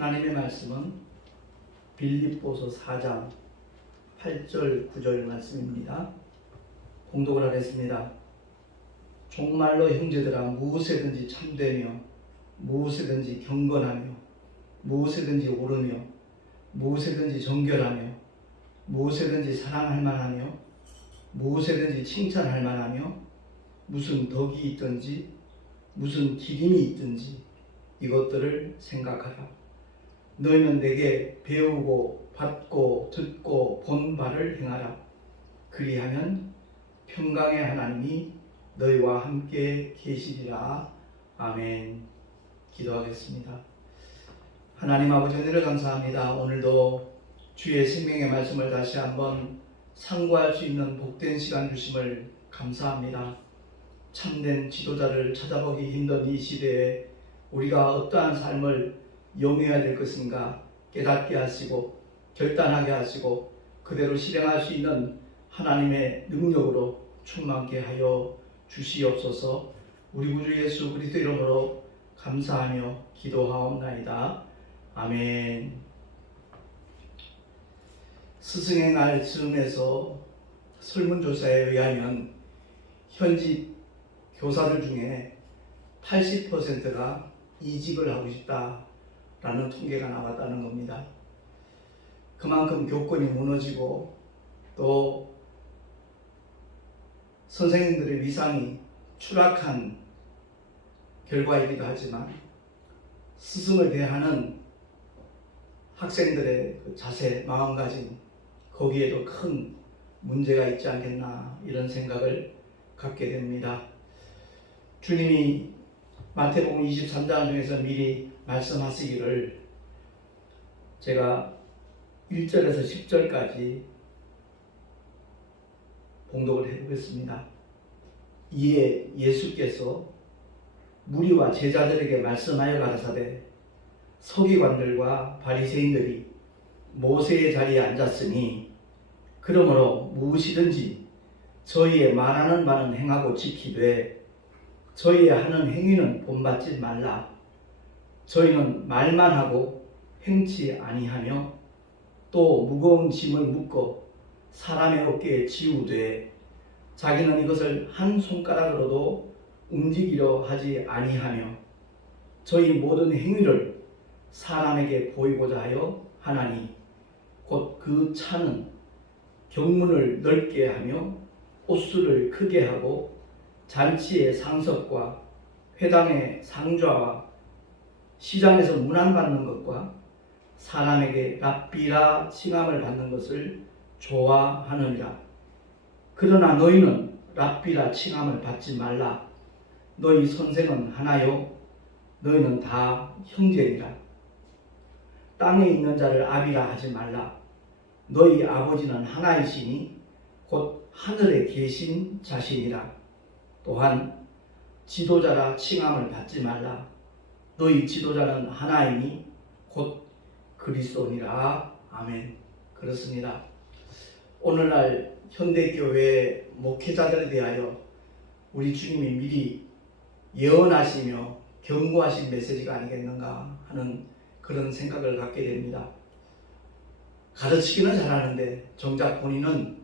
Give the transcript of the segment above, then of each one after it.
하나님의 말씀은 빌립보서 4장 8절 9절 말씀입니다. 봉독을 하겠습니다. 종말로 형제들아 무엇에든지 참되며 무엇에든지 경건하며 무엇에든지 옳으며 무엇에든지 정결하며 무엇에든지 사랑할 만하며 무엇에든지 칭찬할 만하며 무슨 덕이 있든지 무슨 기림이 있든지 이것들을 생각하라. 너희는 내게 배우고 받고 듣고 본 바를 행하라. 그리하면 평강의 하나님이 너희와 함께 계시리라. 아멘. 기도하겠습니다. 하나님 아버지 은혜를 감사합니다. 오늘도 주의 생명의 말씀을 다시 한번 상고할 수 있는 복된 시간 주심을 감사합니다. 참된 지도자를 찾아보기 힘든 이 시대에 우리가 어떠한 삶을 영위해야 될 것인가 깨닫게 하시고 결단하게 하시고 그대로 실행할 수 있는 하나님의 능력으로 충만케 하여 주시옵소서. 우리 구주 예수 그리스도 이름으로 감사하며 기도하옵나이다. 아멘. 스승의 날 즈음에서 설문조사에 의하면 현직 교사들 중에 80%가 이직을 하고 싶다라는 통계가 나왔다는 겁니다. 그만큼 교권이 무너지고 또 선생님들의 위상이 추락한 결과이기도 하지만 스승을 대하는 학생들의 그 자세, 마음가짐 거기에도 큰 문제가 있지 않겠나 이런 생각을 갖게 됩니다. 주님이 마태복음 23장 중에서 미리 말씀하시기를 제가 1절에서 10절까지 봉독을 해보겠습니다. 이에 예수께서 무리와 제자들에게 말씀하여 가라사대 서기관들과 바리새인들이 모세의 자리에 앉았으니 그러므로 무엇이든지 저희의 말하는 바는 행하고 지키되 저희의 하는 행위는 본받지 말라. 저희는 말만 하고 행치 아니하며 또 무거운 짐을 묶어 사람의 어깨에 지우되 자기는 이것을 한 손가락으로도 움직이려 하지 아니하며 저희 모든 행위를 사람에게 보이고자 하여 하나니 곧 그 차는 경문을 넓게 하며 옷수를 크게 하고 잔치의 상석과 회당의 상좌와 시장에서 문안받는 것과 사람에게 랍비라 칭함을 받는 것을 좋아하느니라. 그러나 너희는 랍비라 칭함을 받지 말라. 너희 선생은 하나요 너희는 다 형제니라. 땅에 있는 자를 아비라 하지 말라. 너희 아버지는 하나이시니 곧 하늘에 계신 자신이라. 또한 지도자라 칭함을 받지 말라. 너희 지도자는 하나이니 곧 그리스도니라. 아멘. 그렇습니다. 오늘날 현대교회 목회자들에 대하여 우리 주님이 미리 예언하시며 경고하신 메시지가 아니겠는가 하는 그런 생각을 갖게 됩니다. 가르치기는 잘하는데 정작 본인은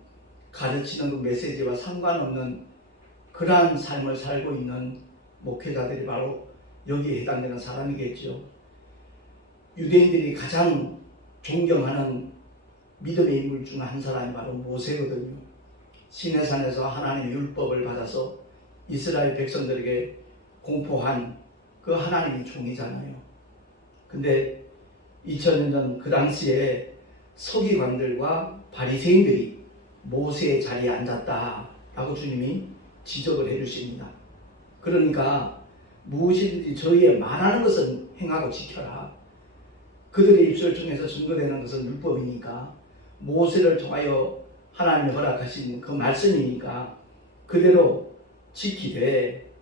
가르치는 그 메시지와 상관없는 그러한 삶을 살고 있는 목회자들이 바로 여기에 해당되는 사람이겠죠. 유대인들이 가장 존경하는 믿음의 인물 중 한 사람이 바로 모세거든요. 시내산에서 하나님의 율법을 받아서 이스라엘 백성들에게 공포한 그 하나님의 종이잖아요. 근데 2000년 전 그 당시에 서기관들과 바리새인들이 모세의 자리에 앉았다라고 주님이 지적을 해주십니다. 그러니까 무엇이든지 저희의 말하는 것은 행하고 지켜라. 그들의 입술 중에서 증거되는 것은 율법이니까 모세를 통하여 하나님이 허락하신 그 말씀이니까 그대로 지키되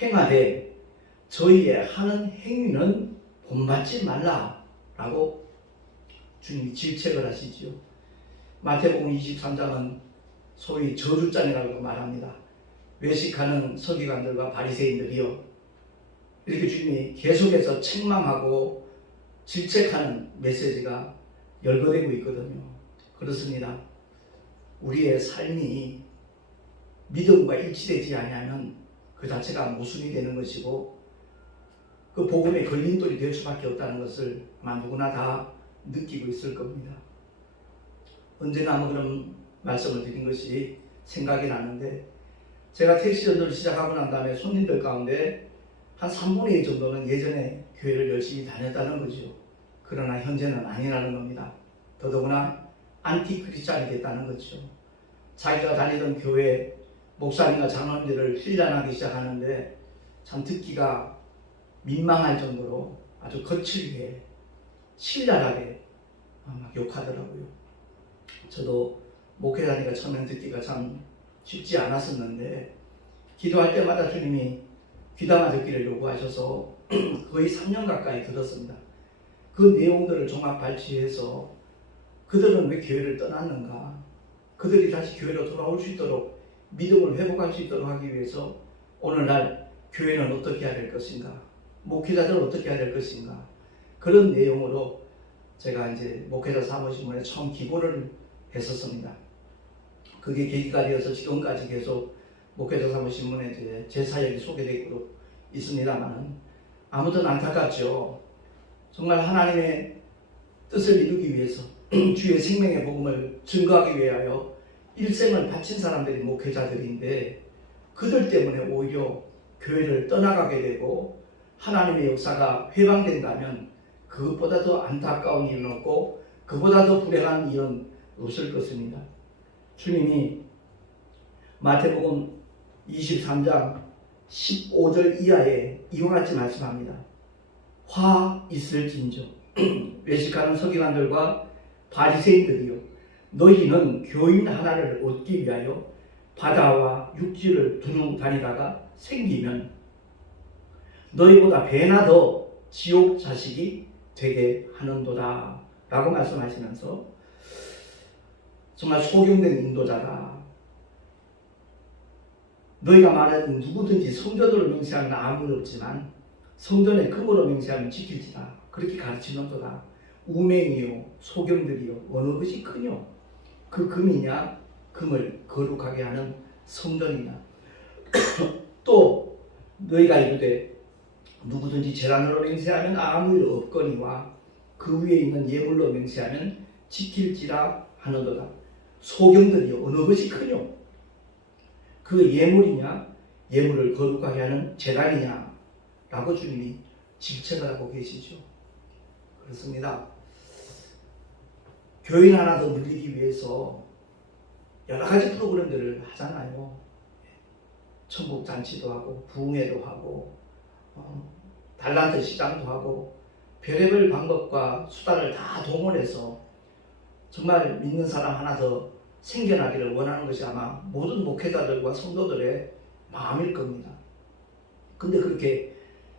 행하되 저희의 하는 행위는 본받지 말라라고 주님이 질책을 하시지요. 마태복음 23장은 소위 저주장이라고 말합니다. 외식하는 서기관들과 바리새인들이요 이렇게 주님이 계속해서 책망하고 질책하는 메시지가 열거되고 있거든요. 그렇습니다. 우리의 삶이 믿음과 일치되지 아니하면 그 자체가 모순이 되는 것이고 그 복음의 걸림돌이 될 수밖에 없다는 것을 아마 누구나 다 느끼고 있을 겁니다. 언제나 뭐 그런 말씀을 드린 것이 생각이 나는데 제가 택시 전도를 시작하고 난 다음에 손님들 가운데 한 3분의 1 정도는 예전에 교회를 열심히 다녔다는 거죠. 그러나 현재는 아니라는 겁니다. 더더구나 안티크리스찬이 됐다는 거죠. 자기가 다니던 교회 목사님과 장로님들을 힐난하기 시작하는데 참 듣기가 민망할 정도로 아주 거칠게 신랄하게 막 욕하더라고요. 저도 목회자니까 처음엔 듣기가 참 쉽지 않았었는데 기도할 때마다 주님이 귀담아 듣기를 요구하셔서 거의 3년 가까이 들었습니다. 그 내용들을 종합 발췌해서 그들은 왜 교회를 떠났는가, 그들이 다시 교회로 돌아올 수 있도록 믿음을 회복할 수 있도록 하기 위해서 오늘날 교회는 어떻게 해야 될 것인가, 목회자들은 어떻게 해야 될 것인가, 그런 내용으로 제가 이제 목회자 사모신문에 처음 기고를 했었습니다. 그게 계기가 되어서 지금까지 계속 목회자 사모신문에 이제 제 사역이 소개되고 있습니다만 아무튼 안타깝죠. 정말 하나님의 뜻을 이루기 위해서 주의 생명의 복음을 증거하기 위하여 일생을 바친 사람들이 목회자들인데 그들 때문에 오히려 교회를 떠나가게 되고 하나님의 역사가 회방된다면 그것보다 더 안타까운 일은 없고 그보다 더 불행한 일은 없을 것입니다. 주님이 마태복음 23장 15절 이하에 이와 같이 말씀합니다. 화 있을진저 외식하는 서기관들과 바리새인들이요, 너희는 교인 하나를 얻기 위하여 바다와 육지를 두루 다니다가 생기면 너희보다 배나 더 지옥 자식이 되게 하는도다 라고 말씀하시면서 정말 소경된 인도자다. 너희가 말하는 누구든지 성전으로 맹세하면 아무 없지만 성전의 금으로 맹세하면 지킬지다. 그렇게 가르치는도다. 우맹이요 소경들이요 어느 것이 크뇨? 그 금이냐 금을 거룩하게 하는 성전이냐. 또 너희가 이르되 누구든지 제단으로 맹세하면 아무 일 없거니와 그 위에 있는 예물로 맹세하면 지킬지라 하는도다. 소경들이요 어느 것이 크뇨? 그 예물이냐 예물을 거룩하게 하는 제단이냐 라고 주님이 질책을 하고 계시죠. 그렇습니다. 교인 하나 더 늘리기 위해서 여러 가지 프로그램들을 하잖아요. 천국잔치도 하고 부흥회도 하고 달란트 시장도 하고 별의별 방법과 수단을 다 동원해서 정말 믿는 사람 하나 더 생겨나기를 원하는 것이 아마 모든 목회자들과 성도들의 마음일 겁니다. 근데 그렇게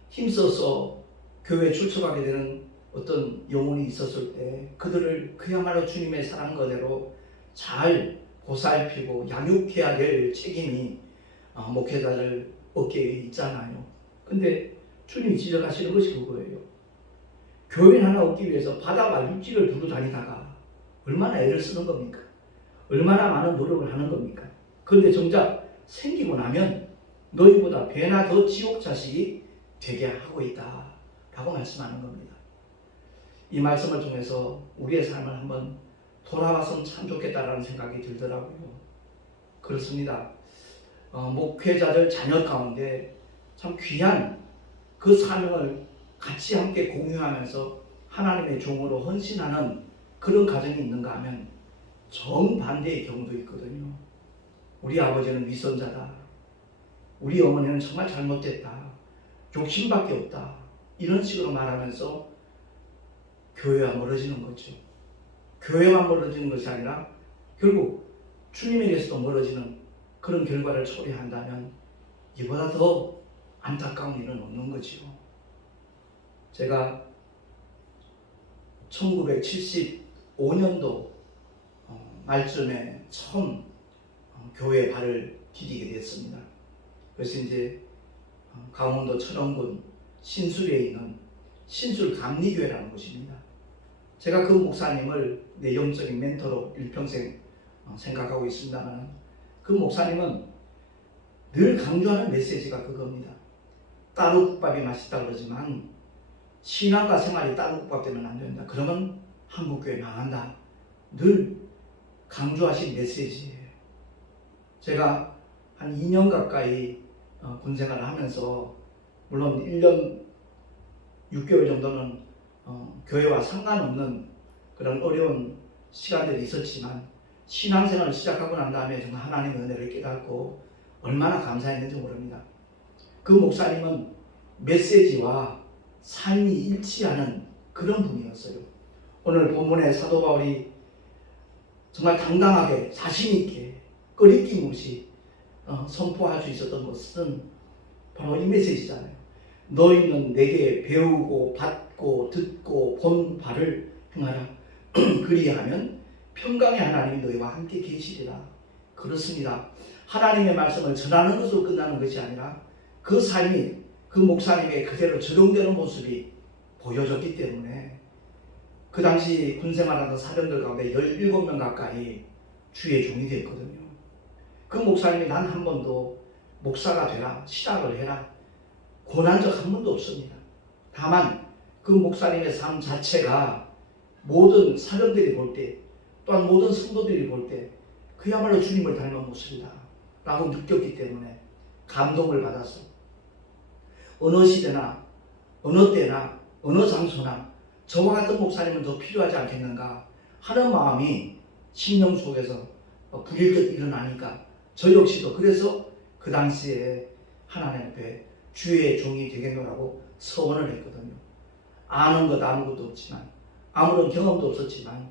힘써서 교회에 출석하게 되는 어떤 영혼이 있었을 때 그들을 그야말로 주님의 사랑 그대로 잘 보살피고 양육해야 될 책임이 목회자들 어깨에 있잖아요. 근데 주님이 지적하시는 것이 그거예요. 교인 하나 얻기 위해서 바다와 육지를 두루 다니다가 얼마나 애를 쓰는 겁니까? 얼마나 많은 노력을 하는 겁니까? 그런데 정작 생기고 나면 너희보다 배나 더 지옥 자식이 되게 하고 있다 라고 말씀하는 겁니다. 이 말씀을 통해서 우리의 삶을 한번 돌아봤으면 참 좋겠다라는 생각이 들더라고요. 그렇습니다. 목회자들 자녀 가운데 참 귀한 그 사명을 같이 함께 공유하면서 하나님의 종으로 헌신하는 그런 가정이 있는가 하면 정반대의 경우도 있거든요. 우리 아버지는 위선자다. 우리 어머니는 정말 잘못됐다. 욕심밖에 없다. 이런 식으로 말하면서 교회와 멀어지는 거죠. 교회만 멀어지는 것이 아니라 결국 주님에게서도 멀어지는 그런 결과를 초래한다면 이보다 더 안타까운 일은 없는 거죠. 제가 1975년도 말쯤에 처음 교회에 발을 디디게 됐습니다. 그래서 이제 강원도 천원군 신수리에 있는 신술 감리교회라는 곳입니다. 제가 그 목사님을 내 영적인 멘토로 일평생 생각하고 있습니다만, 그 목사님은 늘 강조하는 메시지가 그겁니다. 따로국밥이 맛있다 그러지만 신앙과 생활이 따로국밥 되면 안 된다. 그러면 한국교회 망한다. 늘 강조하신 메시지예요. 제가 한 2년 가까이 군 생활을 하면서, 물론 1년 6개월 정도는 교회와 상관없는 그런 어려운 시간들이 있었지만, 신앙생활을 시작하고 난 다음에 정말 하나님의 은혜를 깨닫고 얼마나 감사했는지 모릅니다. 그 목사님은 메시지와 삶이 일치하는 그런 분이었어요. 오늘 본문의 사도 바울이 정말 당당하게 자신있게 꺼리낌 없이 선포할 수 있었던 것은 바로 이 메시지잖아요. 너희는 내게 배우고 받고 듣고 본 바를 행하라. 그리하면 평강의 하나님이 너희와 함께 계시리라. 그렇습니다. 하나님의 말씀을 전하는 것으로 끝나는 것이 아니라 그 삶이 그 목사님의 그대로 적용되는 모습이 보여졌기 때문에 그 당시 군생활하던 사병들 가운데 17명 가까이 주의 종이 됐거든요. 그 목사님이 난 한 번도 목사가 되라, 시작을 해라 권한 적 한 번도 없습니다. 다만 그 목사님의 삶 자체가 모든 사병들이 볼 때, 또한 모든 성도들이 볼 때 그야말로 주님을 닮은 모습이다 라고 느꼈기 때문에 감동을 받아서 어느 시대나 어느 때나 어느 장소나 저와 같은 목사님은 더 필요하지 않겠는가 하는 마음이 심령 속에서 불일듯 일어나니까 저 역시도 그래서 그 당시에 하나님 앞에 주의 종이 되겠노라고 서원을 했거든요. 아는 것 아무것도 없지만, 아무런 경험도 없었지만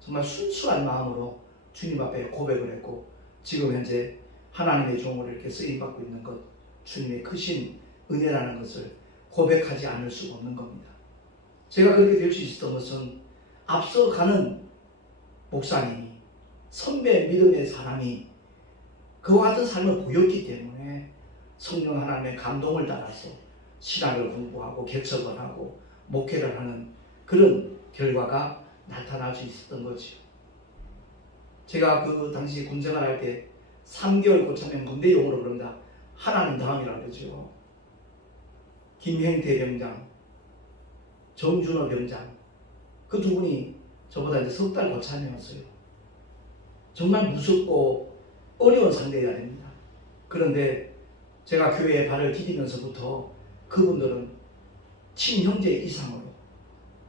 정말 순수한 마음으로 주님 앞에 고백을 했고, 지금 현재 하나님의 종으로 이렇게 쓰임받고 있는 것, 주님의 크신 은혜라는 것을 고백하지 않을 수가 없는 겁니다. 제가 그렇게 될 수 있었던 것은 앞서가는 목사님이, 선배 믿음의 사람이 그와 같은 삶을 보였기 때문에 성령 하나님의 감동을 따라서 신학을 공부하고 개척을 하고 목회를 하는 그런 결과가 나타날 수 있었던 거죠. 제가 그 당시 군생활 할 때 3개월 고참면 군대 용어로 그럽니다. 하나님 다음이라고 그러죠. 김행태 병장, 정준호 병장, 그 두 분이 저보다 이제 석 달 고참이었어요. 정말 무섭고 어려운 상대여야 됩니다. 그런데 제가 교회에 발을 디디면서부터 그분들은 친형제 이상으로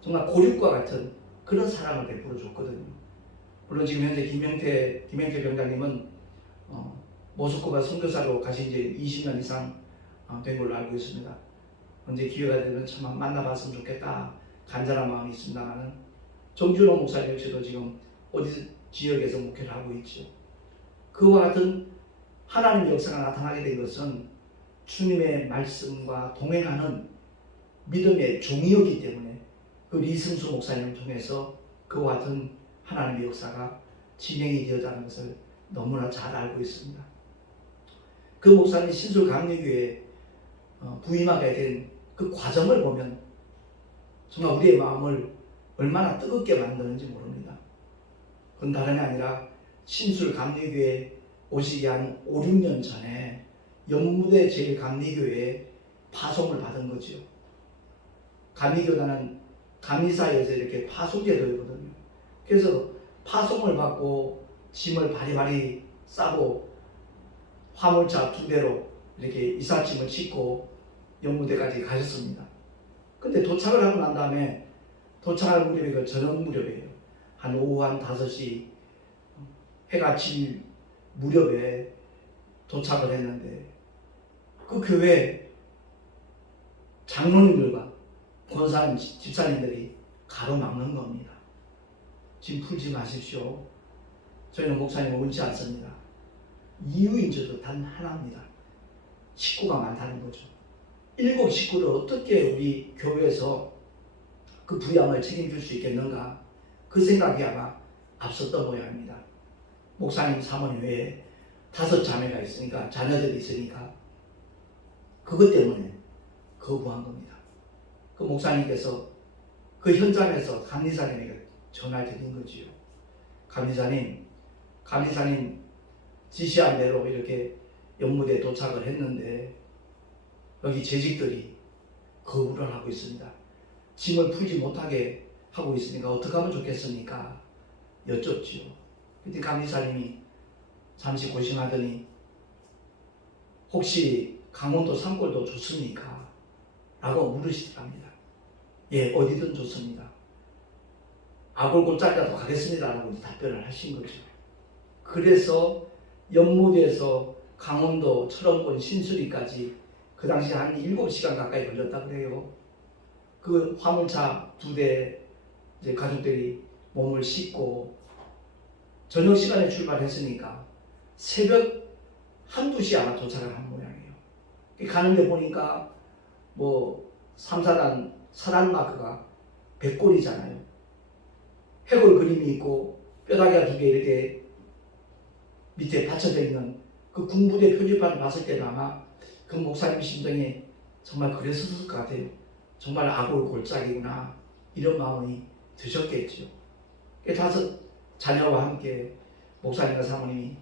정말 고륙과 같은 그런 사랑을 베풀어 줬거든요. 물론 지금 현재 김행태 병장님은 모스크바 선교사로 가신 지 20년 이상 된 걸로 알고 있습니다. 언제 기회가 되면 참 만나봤으면 좋겠다 간절한 마음이 있습니다만, 정준호 목사님 역시도 지금 어디 지역에서 목회를 하고 있죠. 그와 같은 하나님의 역사가 나타나게 된 것은 주님의 말씀과 동행하는 믿음의 종이었기 때문에 그 리승수 목사님을 통해서 그와 같은 하나님의 역사가 진행이 되었다는 것을 너무나 잘 알고 있습니다. 그 목사님이 신술 감리교회에 부임하게 된 그 과정을 보면 정말 우리의 마음을 얼마나 뜨겁게 만드는지 모릅니다. 그건 다름이 아니라 신술 감리교회에 오시기 한 5, 6년 전에 연무대 제1감리교회에 파송을 받은 거죠. 감리교단은 감리사에서 이렇게 파송제도이거든요. 그래서 파송을 받고 짐을 바리바리 싸고 화물차 2대로 이렇게 이삿짐을 싣고 연무대까지 가셨습니다. 근데 도착을 하고 난 다음에 도착할 무렵이 그 저녁 무렵이에요. 한 오후 한 5시 해가 질 무렵에 도착을 했는데 그 교회 장로님들과 권사님, 집사님들이 가로막는 겁니다. 짐 풀지 마십시오. 저희는 목사님을 옳지 않습니다. 이유인지도 단 하나입니다. 식구가 많다는 거죠. 7 식구를 어떻게 우리 교회에서 그 부양을 책임질 수 있겠는가, 그 생각이 아마 앞섰던 모양입니다. 목사님 사모님 외에 5 자매가 있으니까, 자녀들이 있으니까 그것 때문에 거부한 겁니다. 그 목사님께서 그 현장에서 감리사님에게 전화를 드린 거지요. 감리사님 지시한 대로 이렇게 연무대에 도착을 했는데 여기 재직들이 거부를 하고 있습니다. 짐을 풀지 못하게 하고 있으니까 어떻게 하면 좋겠습니까? 여쭙지요. 그때 감리사님이 잠시 고심하더니 혹시 강원도 산골도 좋습니까? 라고 물으시더랍니다. 예, 어디든 좋습니다. 아골골짜기라도 가겠습니다. 라고 답변을 하신 거죠. 그래서 연무대에서 강원도 철원군 신수리까지 그 당시 한 7시간 가까이 걸렸다 그래요. 그 화물차 2대 이제 가족들이 몸을 싣고 저녁 시간에 출발했으니까 새벽 1~2시에 아마 도착을 한 모양이에요. 가는데 보니까 뭐 3사단 사단 마크가 백골이잖아요. 해골 그림이 있고 뼈다귀가 2개 이렇게 밑에 받쳐져 있는 그 군부대 표지판을 봤을 때는 아마 그 목사님 심정에 정말 그랬었을 것 같아요. 정말 아골골짜기구나 이런 마음이 드셨겠죠. 다섯 자녀와 함께 목사님과 사모님이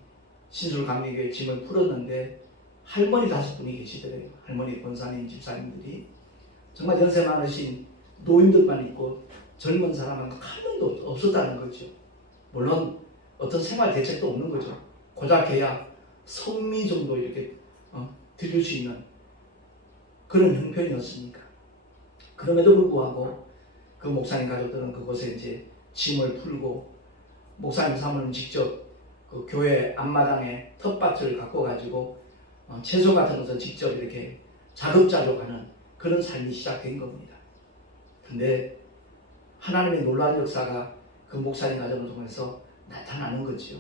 신술감리교회 짐을 풀었는데 할머니 5분이 계시더래요. 할머니 권사님 집사님들이 정말 연세 많으신 노인들만 있고 젊은 사람은 한 명도 없었다는 거죠. 물론 어떤 생활 대책도 없는 거죠. 고작 해야 성미 정도 이렇게 드릴 수 있는 그런 형편이었으니까. 그럼에도 불구하고 그 목사님 가족들은 그곳에 이제 짐을 풀고 목사님 사모님 직접 그 교회 앞마당에 텃밭을 갖고 가지고 채소 같은 것을 직접 이렇게 자급자족하는 그런 삶이 시작된 겁니다. 근데 하나님의 놀라운 역사가 그 목사님 가정을 통해서 나타나는 거죠.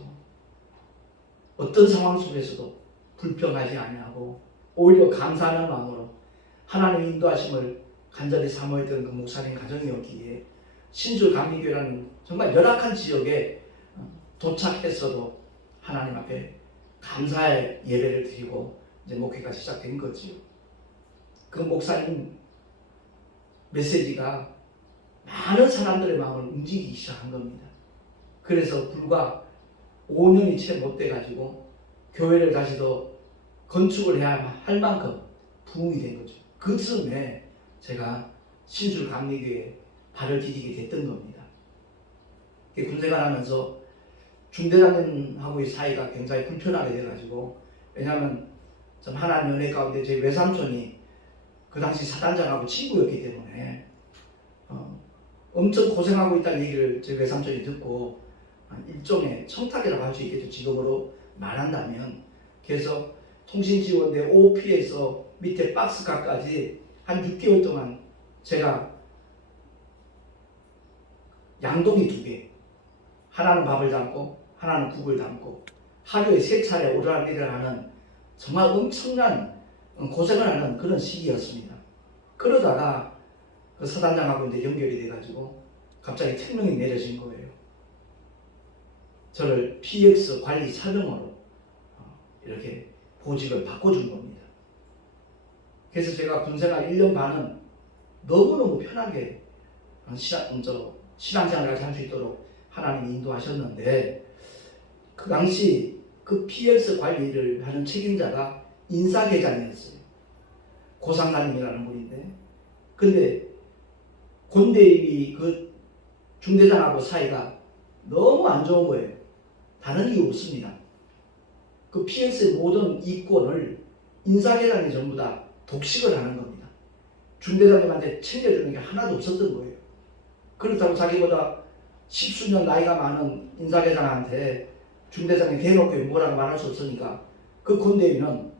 어떤 상황 속에서도 불평하지 아니하고 오히려 감사하는 마음으로 하나님의 인도하심을 간절히 사모했던 그 목사님 가정이었기에 신술감리교회라는 정말 열악한 지역에 도착했어도 하나님 앞에 감사의 예배를 드리고 이제 목회가 시작된 거지요. 그 목사님 메시지가 많은 사람들의 마음을 움직이기 시작한 겁니다. 그래서 불과 5년이 채 못 돼가지고 교회를 다시 더 건축을 해야 할 만큼 부흥이 된 거죠. 그 즈음에 제가 신술감리교회에 발을 디디게 됐던 겁니다. 군생활하면서 중대장님하고의 사이가 굉장히 불편하게 돼가지고, 왜냐하면 좀 하나님 은혜 가운데 제 외삼촌이 그 당시 사단장하고 친구였기 때문에 엄청 고생하고 있다는 얘기를 제 외삼촌이 듣고 일종의 청탁이라고 할 수 있겠죠. 직업으로 말한다면. 그래서 통신지원대 OP에서 밑에 박스카까지 한 6개월 동안 제가 양동이 2개, 하나는 밥을 담고 하나는 국을 담고 하루에 3차례 오르락내리락 하는 정말 엄청난 고생을 하는 그런 시기였습니다. 그러다가 그 사단장하고 이제 연결이 돼가지고 갑자기 특명이 내려진 거예요. 저를 PX 관리 사령으로 이렇게 보직을 바꿔준 겁니다. 그래서 제가 군생활 1년 반은 너무너무 편하게 신앙생활을 할 수 있도록 하나님이 인도하셨는데, 그 당시 그 PX 관리를 하는 책임자가 인사계장이었어요. 고상사님이라는 분인데, 근데 권대입이 그 중대장하고 사이가 너무 안 좋은 거예요. 다른 이유 없습니다. 그 PX의 모든 이권을 인사계장이 전부 다 독식을 하는 겁니다. 중대장님한테 챙겨주는 게 하나도 없었던 거예요. 그렇다고 자기보다 10수년 나이가 많은 인사계장한테 중대장이 대놓고 뭐라고 말할 수 없으니까 그 권대위는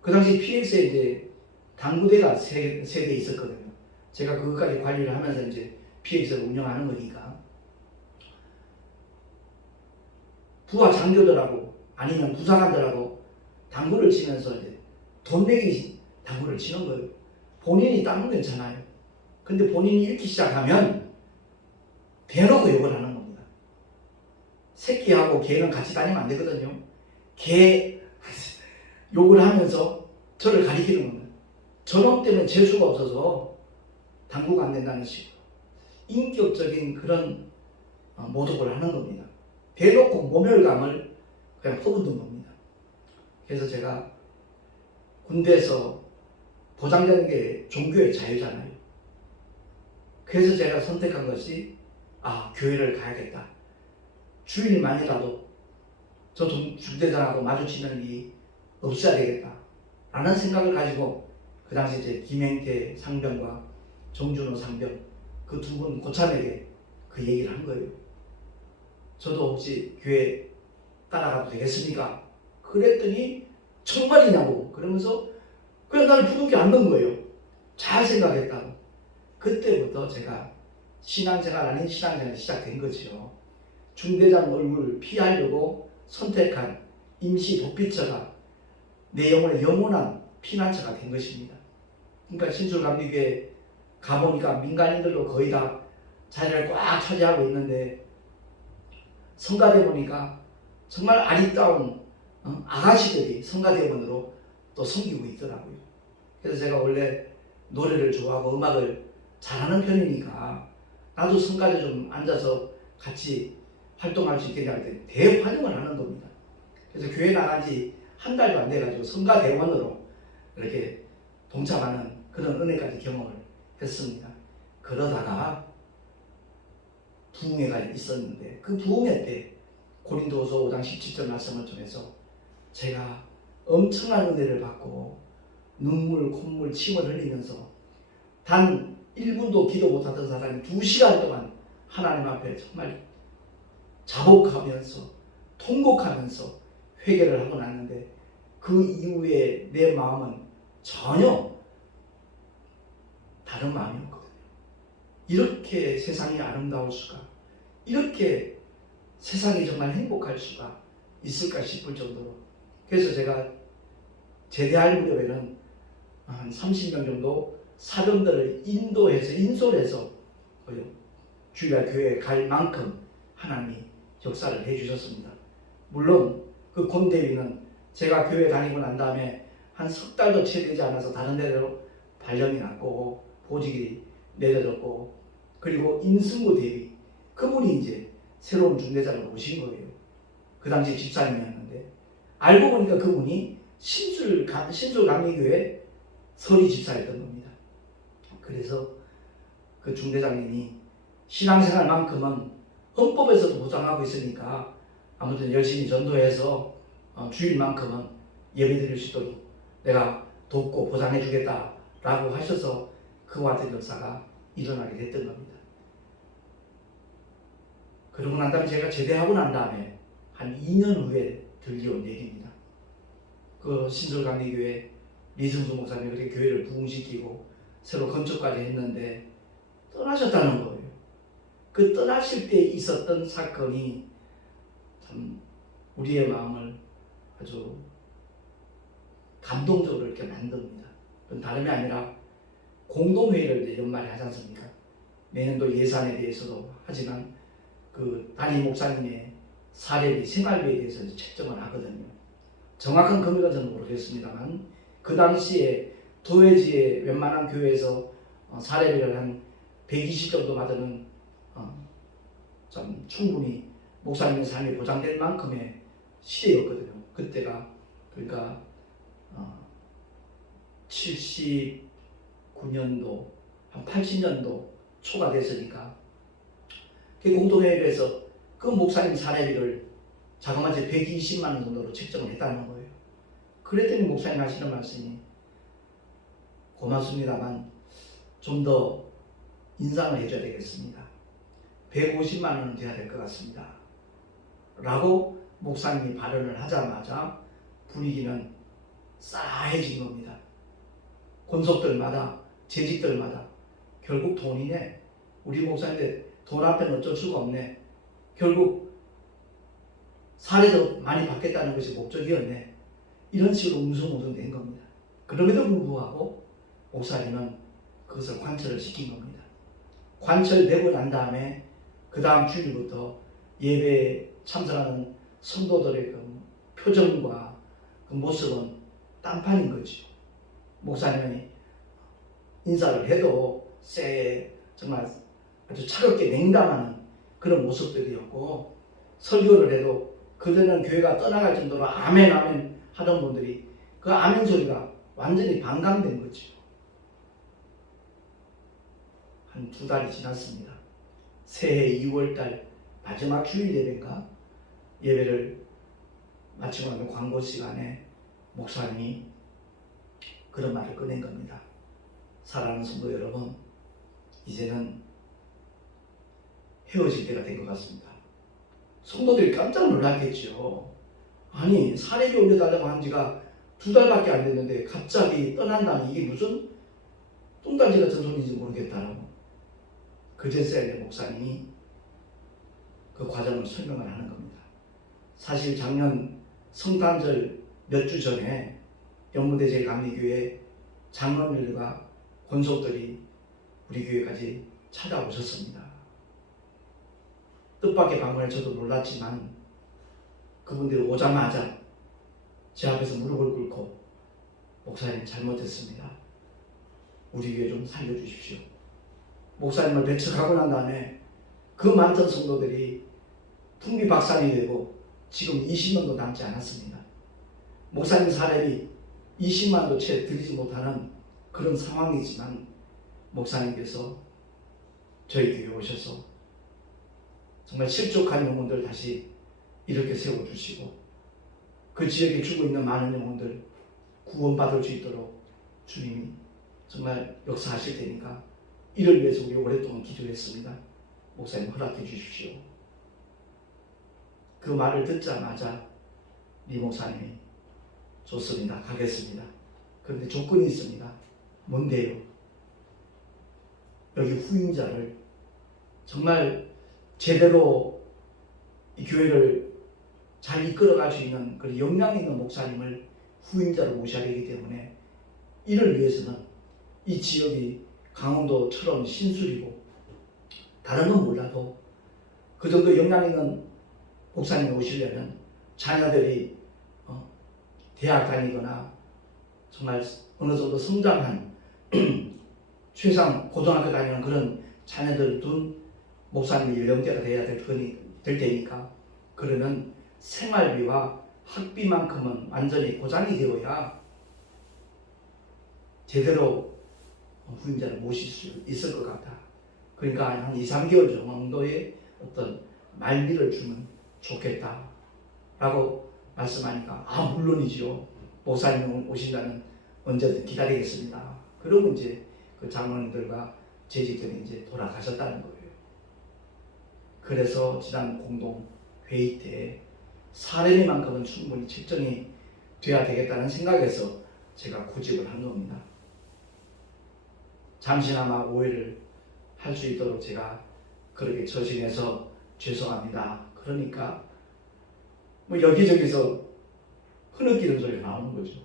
그 당시 PX에 이제 당구대가 3대 있었거든요. 제가 그것까지 관리를 하면서 이제 PX를 운영하는 거니까 부하 장교들하고 아니면 부사관들하고 당구를 치면서 이제 돈 내기 당구를 치는 거예요. 본인이 딴 건 괜찮아요. 근데 본인이 잃기 시작하면 대놓고 욕을 하는 겁니다. 새끼하고 개는 같이 다니면 안 되거든요. 개 욕을 하면서 저를 가리키는 겁니다. 저놈 때문에 재수가 없어서 당구가 안 된다는 식으로 인격적인 그런 모독을 하는 겁니다. 대놓고 모멸감을 그냥 퍼붓는 겁니다. 그래서 제가 군대에서 보장되는 게 종교의 자유잖아요. 그래서 제가 선택한 것이 교회를 가야겠다. 주일만이라도 저 중대장하고 마주치는 일이 없어야 되겠다 라는 생각을 가지고 그 당시 이제 김행태 상병과 정준호 상병 그 두 분 고참에게 그 얘기를 한 거예요. 저도 혹시 교회 따라가도 되겠습니까? 그랬더니 정말이냐고 그러면서 그냥 나를 부둥켜 안는 거예요. 잘 생각했다고. 그때부터 제가 신앙생활 아닌 신앙생활이 시작된 거죠. 중대장 얼굴 피하려고 선택한 임시 도피처가 내 영혼의 영원한 피난처가 된 것입니다. 그러니까 신술감리교회 가보니까 민간인들로 거의 다 자리를 꽉 차지하고 있는데 성가대 보니까 정말 아리따운 아가씨들이 성가대원으로 또 섬기고 있더라고요. 그래서 제가 원래 노래를 좋아하고 음악을 잘하는 편이니까 나도 성가대 좀 앉아서 같이 활동할 수 있겠냐 할 때 대환영을 하는 겁니다. 그래서 교회 나간 지 한 달도 안 돼가지고 성가대원으로 이렇게 동참하는 그런 은혜까지 경험을 했습니다. 그러다가 부흥회가 있었는데 그 부흥회 때 고린도후서 5장 17절 말씀을 통해서 제가 엄청난 은혜를 받고 눈물, 콧물, 침을 흘리면서 단 1분도 기도 못하던 사람이 2시간 동안 하나님 앞에 정말 자복하면서 통곡하면서 회개를 하고 났는데 그 이후에 내 마음은 전혀 다른 마음이었거든요. 이렇게 세상이 아름다울 수가, 이렇게 세상이 정말 행복할 수가 있을까 싶을 정도로. 그래서 제가 제대할 무렵에는 한 30명 정도 사병들을 인솔해서 주일날 교회에 갈 만큼 하나님이 역사를 해주셨습니다. 물론 그 권대위는 제가 교회 다니고 난 다음에 한 석 달도 채 되지 않아서 다른 데로 발령이 났고 보직이 내려졌고, 그리고 임승구 대위 그분이 이제 새로운 중대장을 오신 거예요. 그 당시 집사님이었는데 알고 보니까 그분이 신술감리교회 서리 집사였던 겁니다. 그래서 그 중대장님이 신앙생활만큼은 헌법에서도 보장하고 있으니까 아무튼 열심히 전도해서 주일만큼은 예배드릴 수 있도록 내가 돕고 보장해 주겠다라고 하셔서 그와 같은 역사가 일어나게 됐던 겁니다. 그러고 난 다음에 제가 제대하고 난 다음에 한 2년 후에 들려온 얘기입니다. 그 신술감리교회 리승수 목사님이 그렇게 교회를 부흥시키고 새로 건축까지 했는데 떠나셨다는 거예요. 그 떠나실 때 있었던 사건이 참 우리의 마음을 아주 감동적으로 이렇게 만듭니다. 그건 다름이 아니라 공동회의를 이제 연말에 하지 않습니까? 내년도 예산에 대해서도 하지만 그 담임 목사님의 사례비, 생활비에 대해서 책정을 하거든요. 정확한 금액은 저는 모르겠습니다만 그 당시에 도회지의 웬만한 교회에서 사례비를 한 120 정도 받으면 좀 충분히 목사님의 삶이 보장될 만큼의 시대였거든요. 그때가 그러니까 79년도 한 80년도 초가 됐으니까 그 공동회의에서 그 목사님 사례비를 자그마치 120만 원 정도로 책정을 했다는 거예요. 그랬더니 목사님 하시는 말씀이 고맙습니다만 좀 더 인상을 해줘야 되겠습니다. 150만 원은 돼야 될 것 같습니다. 라고 목사님이 발언을 하자마자 분위기는 싸해진 겁니다. 권속들마다 재직들마다 결국 돈이네. 우리 목사님들 돈 앞에는 어쩔 수가 없네. 결국 사례도 많이 받겠다는 것이 목적이었네. 이런 식으로 웅성웅성 된 겁니다. 그럼에도 불구하고 목사님은 그것을 관철을 시킨 겁니다. 관철되고 난 다음에 그 다음 주일부터 예배에 참석하는 성도들의 그 표정과 그 모습은 딴판인 거죠. 목사님이 인사를 해도 새해 정말 아주 차갑게 냉담하는 그런 모습들이었고, 설교를 해도 그전에는 교회가 떠나갈 정도로 아멘 아멘 하던 분들이 그 아멘 소리가 완전히 반감된 거죠. 한 2달이 지났습니다. 새해 2월달 마지막 주일 예배인가? 예배를 마치고 나면 광고 시간에 목사님이 그런 말을 꺼낸 겁니다. 사랑하는 성도 여러분, 이제는 헤어질 때가 된 것 같습니다. 성도들이 깜짝 놀랐겠죠. 아니, 사례비 올려달라고 한 지가 2달밖에 안 됐는데 갑자기 떠난다니 이게 무슨 똥단지 같은 소리인지 모르겠다라고 그제서야 목사님이 그 과정을 설명을 하는 겁니다. 사실 작년 성탄절 몇 주 전에 영무대제 감리교회 장로님들과 권속들이 우리 교회까지 찾아오셨습니다. 뜻밖의 방문에 저도 놀랐지만 그분들이 오자마자 제 앞에서 무릎을 꿇고 목사님 잘못했습니다. 우리 교회 좀 살려주십시오. 목사님을 배척하고 난 다음에 그 많던 성도들이 풍비박산이 되고 지금 20년도 남지 않았습니다. 목사님 사례비 20만도 채 드리지 못하는 그런 상황이지만 목사님께서 저희 교회에 오셔서 정말 실족한 영혼들 다시 이렇게 세워주시고 그 지역에 죽어 있는 많은 영혼들 구원받을 수 있도록 주님이 정말 역사하실 테니까 이를 위해서 우리 오랫동안 기도했습니다. 목사님 허락해 주십시오. 그 말을 듣자마자 이 목사님이 좋습니다. 가겠습니다. 그런데 조건이 있습니다. 뭔데요? 여기 후임자를 정말 제대로 이 교회를 잘 이끌어갈 수 있는 그런 역량 있는 목사님을 후임자로 모셔야 되기 때문에 이를 위해서는 이 지역이 강원도처럼 신술이고 다른 건 몰라도 그 정도 역량 있는 목사님이 오시려면 자녀들이 대학 다니거나 정말 어느 정도 성장한 최상 고등학교 다니는 그런 자녀들 둔 목사님이 연령대가 돼야 될 테니까 그러면 생활비와 학비만큼은 완전히 보장이 되어야 제대로 후임자를 모실 수 있을 것 같다. 그러니까 한 2, 3개월 정도의 어떤 말미를 주면 좋겠다라고 말씀하니까 물론이죠. 목사님 오신다면 언제든 기다리겠습니다. 그러고 이제 그 장로님들과 재직들이 이제 돌아가셨다는 거예요. 그래서 지난 공동 회의 때 사례비만큼은 충분히 책정이 돼야 되겠다는 생각에서 제가 고집을 한 겁니다. 잠시나마 오해를 할 수 있도록 제가 그렇게 저질해서 죄송합니다. 그러니까 여기저기서 흐느끼는 소리가 나오는 거죠.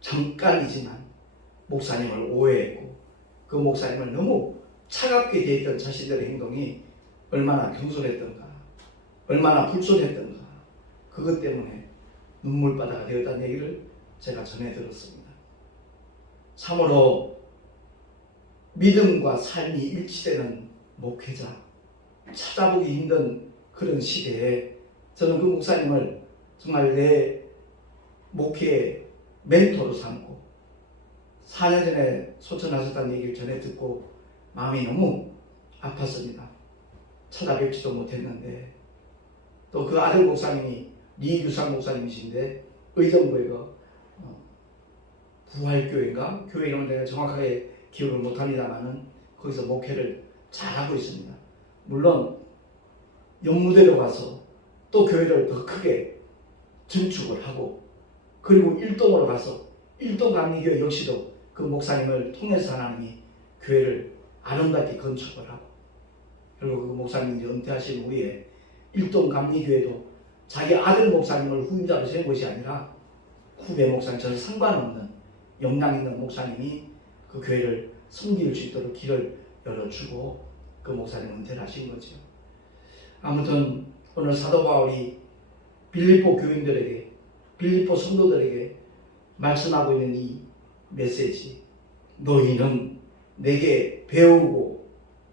잠깐이지만 목사님을 오해했고 그 목사님을 너무 차갑게 대했던 자신들의 행동이 얼마나 경솔했던가 얼마나 불손했던가 그것 때문에 눈물바다가 되었다는 얘기를 제가 전해 들었습니다. 참으로 믿음과 삶이 일치되는 목회자 찾아보기 힘든 그런 시대에 저는 그 목사님을 정말 내 목회의 멘토로 삼고 4년 전에 소천하셨다는 얘기를 전해 듣고 마음이 너무 아팠습니다. 찾아뵙지도 못했는데 또 그 아들 목사님이 리규상 목사님이신데 의정부에 부활교회인가? 교회 이름은 내가 정확하게 기억을 못합니다만은 거기서 목회를 잘하고 있습니다. 물론 연무대로 가서 또 교회를 더 크게 증축을 하고 그리고 일동으로 가서 일동 감리교회 역시도 그 목사님을 통해서 하나님이 교회를 아름답게 건축을 하고 그리고 그 목사님이 은퇴하신 후에 일동 감리교회도 자기 아들 목사님을 후임자로 세운 것이 아니라 후배 목사님 저는 상관없는 역량 있는 목사님이 그 교회를 섬길 수 있도록 길을 열어주고 그 목사님은 은퇴를 하신 거죠. 아무튼 오늘 사도 바울이 빌립보 교인들에게 빌립보 성도들에게 말씀하고 있는 이 메시지 너희는 내게 배우고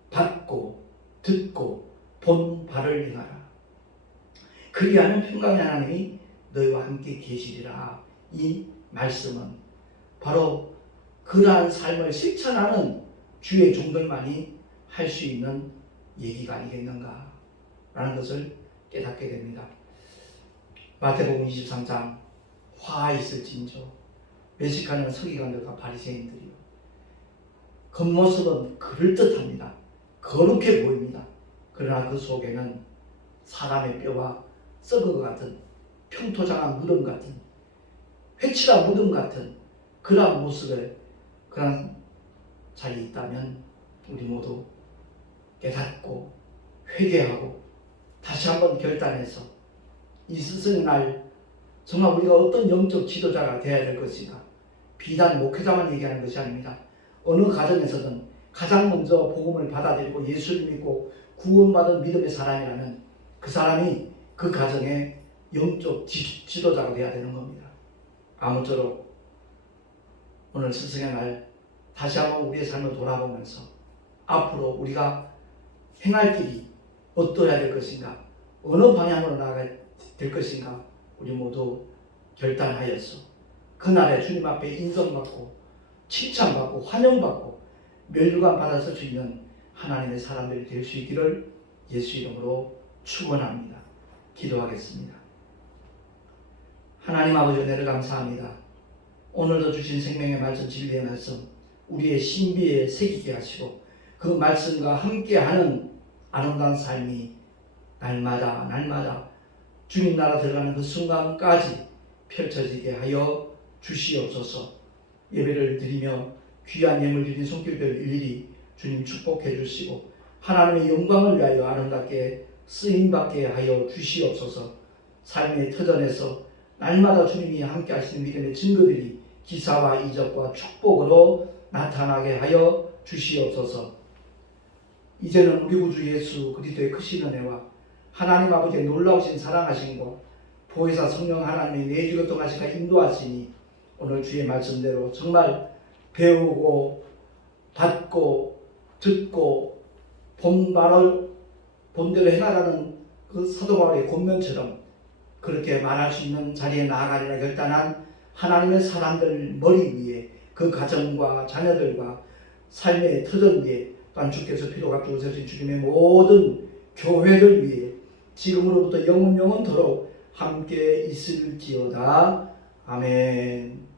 받고 듣고 본 바를 행하라. 그리하면 평강의 하나님이 너희와 함께 계시리라. 이 말씀은 바로 그러한 삶을 실천하는 주의 종들만이 할 수 있는 얘기가 아니겠는가 라는 것을 깨닫게 됩니다. 마태복음 23장 화 있을진저 외식하는 서기관들과 바리새인들이요, 겉모습은 그럴듯합니다. 거룩해 보입니다. 그러나 그 속에는 사람의 뼈와 썩은 것 같은 평토장한 무덤 같은 회칠한 무덤 같은 그러한 모습에 그런 자리 있다면 우리 모두 깨닫고 회개하고 다시 한번 결단해서 이 스승의 날 정말 우리가 어떤 영적 지도자가 되어야 될 것인가, 비단 목회자만 얘기하는 것이 아닙니다. 어느 가정에서든 가장 먼저 복음을 받아들이고 예수를 믿고 구원받은 믿음의 사람이라면 그 사람이 그 가정의 영적 지도자가 되어야 되는 겁니다. 아무쪼록 오늘 스승의 날 다시 한번 우리의 삶을 돌아보면서 앞으로 우리가 행할 길이 어떠해야 될 것인가, 어느 방향으로 나아가야 될 것인가 우리 모두 결단하여서 그날에 주님 앞에 인정받고 칭찬받고 환영받고 멸류관 받아서 주 있는 하나님의 사람들이 될 수 있기를 예수 이름으로 축원합니다. 기도하겠습니다. 하나님 아버지 은혜를 감사합니다. 오늘도 주신 생명의 말씀, 진리의 말씀 우리의 신비에 새기게 하시고 그 말씀과 함께하는 아름다운 삶이 날마다 주님 나라 들어가는 그 순간까지 펼쳐지게 하여 주시옵소서. 예배를 드리며 귀한 예물 드린 손길들 일일이 주님 축복해 주시고 하나님의 영광을 위하여 아름답게 쓰임받게 하여 주시옵소서. 삶의 터전에서 날마다 주님이 함께 하시는 믿음의 증거들이 기사와 이적과 축복으로 나타나게 하여 주시옵소서. 이제는 우리 구주 예수 그리스도의 크신 은혜와 하나님 아버지의 놀라우신 사랑하심과 보혜사 성령 하나님의 내주로 동하시가 인도하시니 오늘 주의 말씀대로 정말 배우고 받고 듣고 본 말을 본대로 해나가는 그 사도 바울의 권면처럼 그렇게 말할 수 있는 자리에 나아가리라 결단한 하나님의 사람들 머리 위에 그 가정과 자녀들과 삶의 터전 위에 또한 주께서 피로 값주고 세우신 주님의 모든 교회를 위해 지금으로부터 영원토록 함께 있을지어다. 아멘.